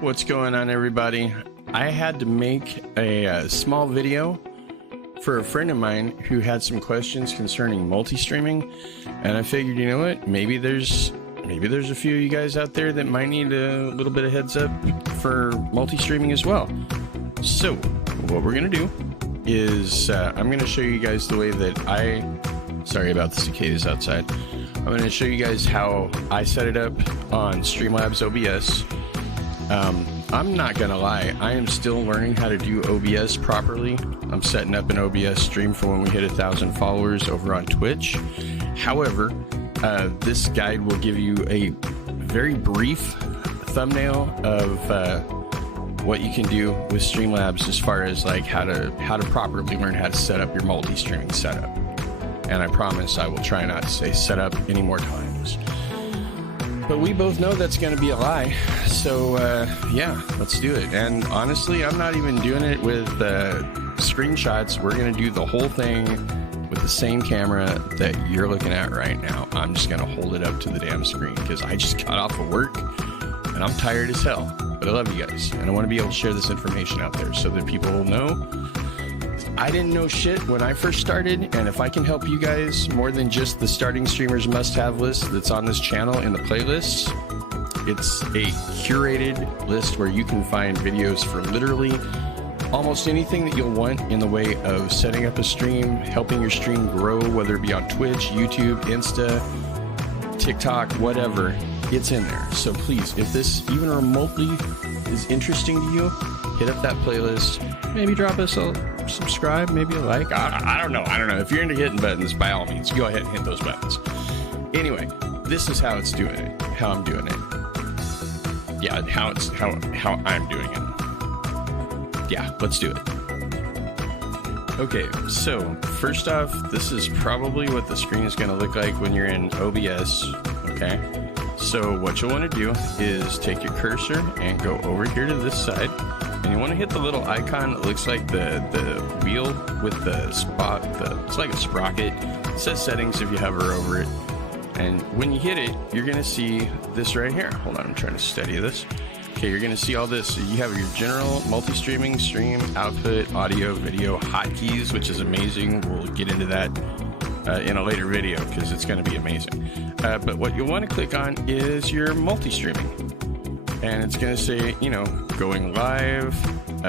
What's going on, everybody? I had to make a small video for a friend of mine who had some questions concerning multi-streaming, and I figured, you know what, maybe there's a few of you guys out there that might need a little bit of heads up for multi-streaming as well. So what we're gonna do is I'm gonna show you guys the way that sorry about the cicadas outside. I'm gonna show you guys how I set it up on StreamLabs OBS. I'm not gonna lie, I am still learning how to do OBS properly. I'm setting up an OBS stream for when we hit 1,000 followers over on Twitch. However, this guide will give you a very brief thumbnail of what you can do with StreamLabs as far as like how to properly learn how to set up your multi-streaming setup. And I promise I will try not to say set up any more times. But we both know that's going to be a lie, so yeah, let's do it. And honestly, I'm not even doing it with screenshots. We're going to do the whole thing with the same camera that you're looking at right now. I'm just going to hold it up to the damn screen because I just got off of work and I'm tired as hell. But I love you guys, and I want to be able to share this information out there so that people will know. I didn't know shit when I first started, and if I can help you guys more than just the starting streamers must-have list that's on this channel in the playlists, it's a curated list where you can find videos for literally almost anything that you'll want in the way of setting up a stream, helping your stream grow, whether it be on Twitch, YouTube, Insta, TikTok, whatever, it's in there. So please, if this even remotely is interesting to you, hit up that playlist. Maybe drop us a subscribe, maybe a like. I don't know. If you're into hitting buttons, by all means, go ahead and hit those buttons. Anyway, this is how it's doing it. How I'm doing it. Yeah, how I'm doing it. Yeah, let's do it. Okay, so first off, this is probably what the screen is going to look like when you're in OBS. Okay, so what you'll want to do is take your cursor and go over here to this side. And you want to hit the little icon that looks like the wheel with the spot. It's like a sprocket. It says settings if you hover over it. And when you hit it, you're going to see this right here. Hold on, I'm trying to steady this. Okay, you're going to see all this. So you have your general multi-streaming, stream, output, audio, video, hotkeys, which is amazing. We'll get into that in a later video because it's going to be amazing. But what you'll want to click on is your multi-streaming. And it's going to say, you know, going live.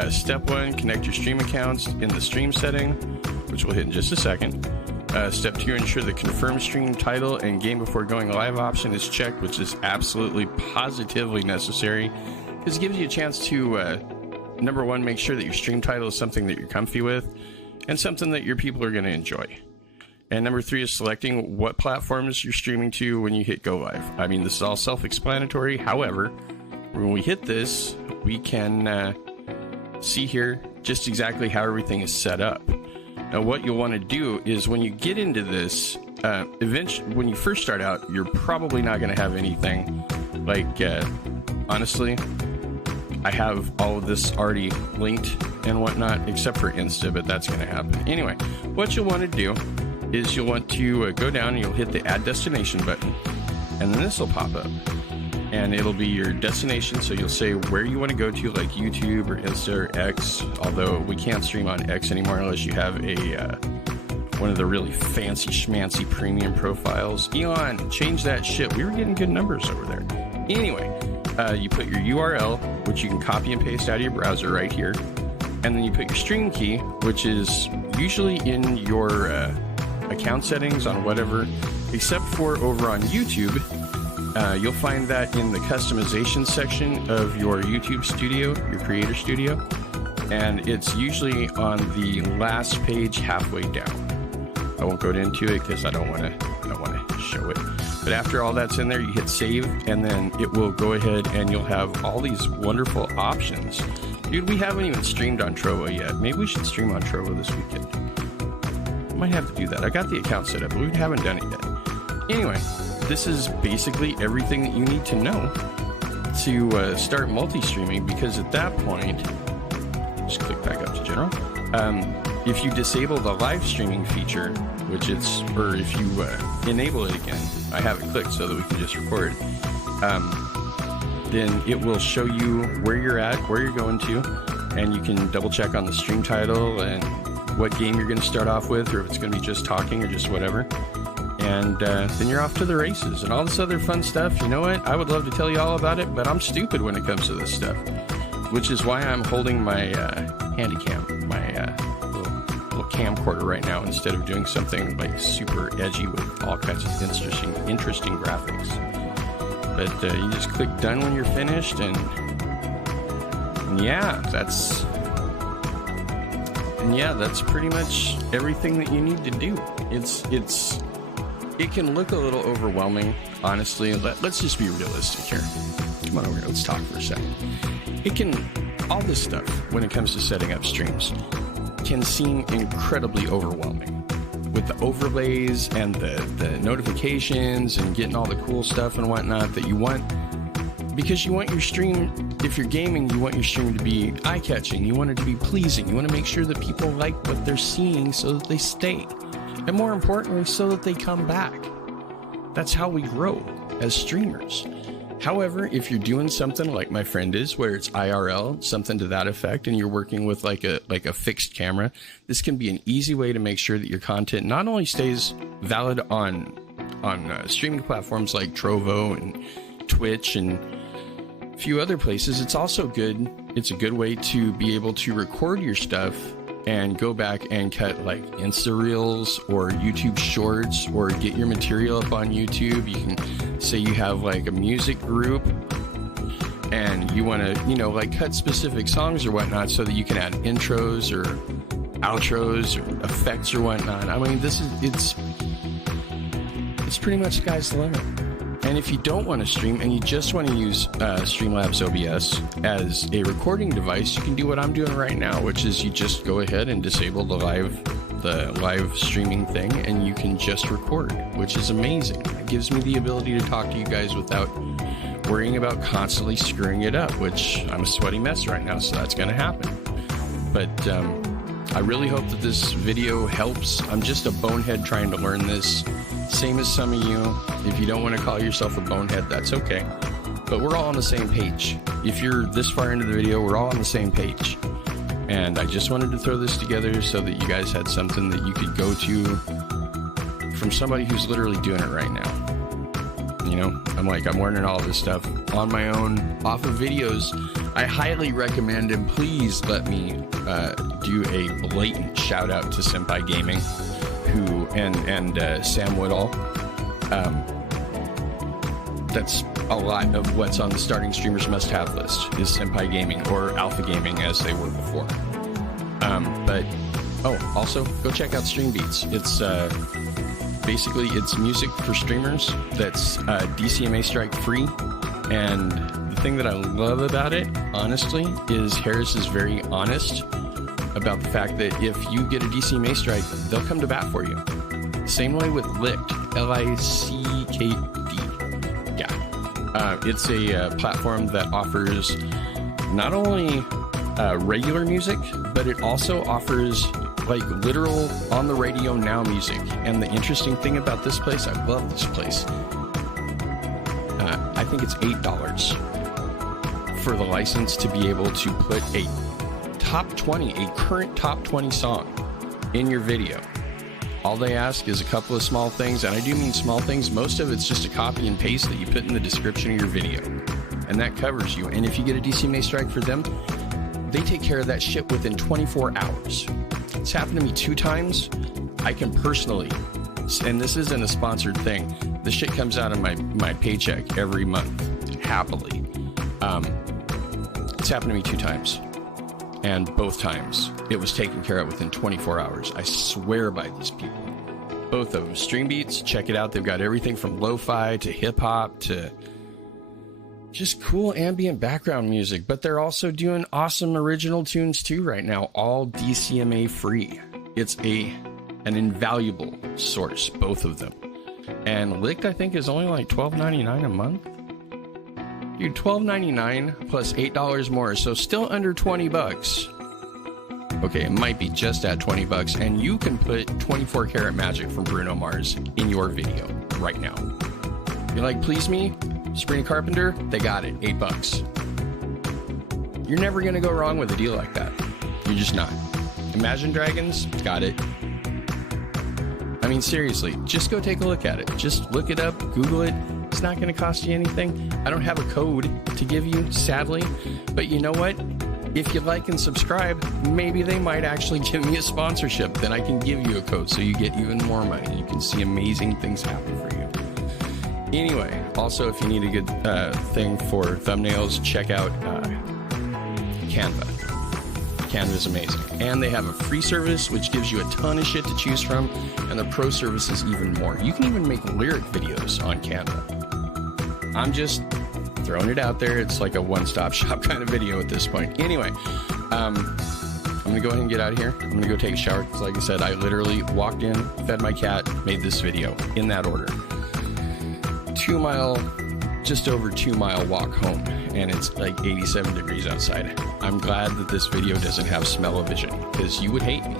Step 1, connect your stream accounts in the stream setting, which we'll hit in just a second. Step 2, ensure the confirm stream title and game before going live option is checked, which is absolutely positively necessary. This gives you a chance to, number 1, make sure that your stream title is something that you're comfy with and something that your people are going to enjoy. And number 3 is selecting what platforms you're streaming to when you hit go live. I mean, this is all self-explanatory. However, when we hit this, we can see here just exactly how everything is set up. Now, what you'll want to do is when you get into this, eventually, when you first start out, you're probably not going to have anything like, honestly, I have all of this already linked and whatnot, except for Insta, but that's going to happen. Anyway, what you'll want to do is you'll want to go down and you'll hit the add destination button, and then this will pop up. And it'll be your destination, so you'll say where you want to go to, like YouTube or Insta or X, although we can't stream on X anymore unless you have a one of the really fancy schmancy premium profiles. Elon, change that shit. We were getting good numbers over there. Anyway, you put your URL, which you can copy and paste out of your browser right here, and then you put your stream key, which is usually in your account settings on whatever, except for over on YouTube. You'll find that in the customization section of your YouTube studio, your creator studio, and it's usually on the last page halfway down. I won't go into it because I don't want to show it. But after all that's in there, you hit save, and then it will go ahead and you'll have all these wonderful options. Dude, we haven't even streamed on Trovo yet. Maybe we should stream on Trovo this weekend. Might have to do that. I got the account set up, but we haven't done it yet. Anyway. This is basically everything that you need to know to start multi-streaming, because at that point, just click back up to general. If you disable the live streaming feature, which it's, or if you enable it again, I have it clicked so that we can just record. then it will show you where you're at, where you're going to, and you can double check on the stream title and what game you're going to start off with, or if it's going to be just talking or just whatever. And then you're off to the races and all this other fun stuff. You know what? I would love to tell you all about it, but I'm stupid when it comes to this stuff, which is why I'm holding my Handycam, my little camcorder right now, instead of doing something like super edgy with all kinds of interesting graphics. But you just click done when you're finished, and yeah, that's pretty much everything that you need to do. It can look a little overwhelming, honestly. Let's just be realistic here. Come on over here, let's talk for a second. All this stuff, when it comes to setting up streams, can seem incredibly overwhelming. With the overlays and the notifications and getting all the cool stuff and whatnot that you want, because you want your stream, if you're gaming, you want your stream to be eye-catching, you want it to be pleasing, you want to make sure that people like what they're seeing so that they stay, and more importantly, so that they come back. That's how we grow as streamers. However, if you're doing something like my friend is, where it's IRL, something to that effect, and you're working with like a fixed camera, this can be an easy way to make sure that your content not only stays valid on streaming platforms like Trovo and Twitch and a few other places. It's also good. It's a good way to be able to record your stuff and go back and cut like Insta Reels or YouTube Shorts, or get your material up on YouTube. You can say you have like a music group and you want to, like cut specific songs or whatnot, so that you can add intros or outros or effects or whatnot. I mean, it's pretty much the sky's the limit. And if you don't want to stream and you just want to use StreamLabs OBS as a recording device, you can do what I'm doing right now, which is you just go ahead and disable the live streaming thing, and you can just record, which is amazing. It gives me the ability to talk to you guys without worrying about constantly screwing it up, which I'm a sweaty mess right now, so that's going to happen. But I really hope that this video helps. I'm just a bonehead trying to learn this, same as some of you. If you don't want to call yourself a bonehead, that's okay. But we're all on the same page. If you're this far into the video, we're all on the same page. And I just wanted to throw this together so that you guys had something that you could go to from somebody who's literally doing it right now. I'm learning all this stuff on my own, off of videos. I highly recommend, and please let me do a blatant shout out to Senpai Gaming, who and Sam Woodall. That's a lot of what's on the starting streamers must-have list is Senpai Gaming, or Alpha Gaming as they were before. Also go check out Stream Beats. It's basically it's music for streamers that's DCMA strike free. And the thing that I love about it, honestly, is Harris is very honest about the fact that if you get a DCMA strike, they'll come to bat for you. Same way with Licked, Lickd. Yeah. It's a platform that offers not only regular music, but it also offers like literal on the radio now music. And the interesting thing about this place, I love this place. I think it's $8 for the license to be able to put a current top 20 song in your video. All they ask is a couple of small things, and I do mean small things. Most of it's just a copy and paste that you put in the description of your video, and that covers you. And if you get a DCMA strike for them, they take care of that shit within 24 hours. It's happened to me 2 times. I can personally, and this isn't a sponsored thing, the shit comes out of my paycheck every month, happily. It's happened to me 2 times. And both times, it was taken care of within 24 hours. I swear by these people. Both of them. Stream Beats, check it out. They've got everything from lo-fi to hip-hop to just cool ambient background music. But they're also doing awesome original tunes too right now, all DCMA free. It's an invaluable source, both of them. And Lickd, I think, is only like $12.99 a month. Dude, $12.99 plus $8 more, so still under 20 bucks. Okay, it might be just at 20 bucks, and you can put 24 Karat Magic from Bruno Mars in your video right now. You're like, please me? Sabrina Carpenter, they got it, $8. You're never gonna go wrong with a deal like that. You're just not. Imagine Dragons, got it. I mean, seriously, just go take a look at it. Just look it up, Google it. It's not gonna cost you anything. I don't have a code to give you, sadly, but you know what? If you like and subscribe, maybe they might actually give me a sponsorship. Then I can give you a code so you get even more money. You can see amazing things happen for you. Anyway, also, if you need a good thing for thumbnails, check out Canva. Canva is amazing. And they have a free service, which gives you a ton of shit to choose from, and the pro service is even more. You can even make lyric videos on Canva. I'm just throwing it out there. It's like a one-stop shop kind of video at this point. Anyway, I'm gonna go ahead and get out of here. I'm gonna go take a shower, because like I said, I literally walked in, fed my cat, made this video in that order. Just over 2 mile walk home, and it's like 87 degrees outside. I'm glad that this video doesn't have smell-o-vision, because you would hate me.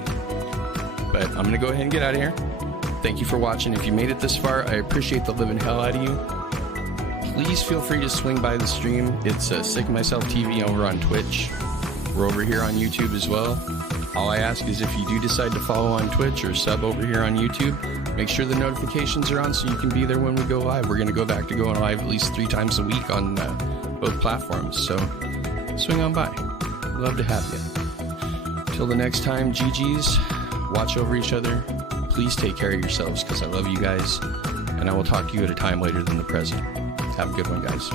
But I'm gonna go ahead and get out of here. Thank you for watching. If you made it this far, I appreciate the living hell out of you. Please feel free to swing by the stream. It's Sick of Myself TV over on Twitch. We're over here on YouTube as well. All I ask is if you do decide to follow on Twitch or sub over here on YouTube, make sure the notifications are on so you can be there when we go live. We're going to go back to going live at least 3 times a week on both platforms. So swing on by. Love to have you. Till the next time, GG's. Watch over each other. Please take care of yourselves, because I love you guys. And I will talk to you at a time later than the present. Have a good one, guys.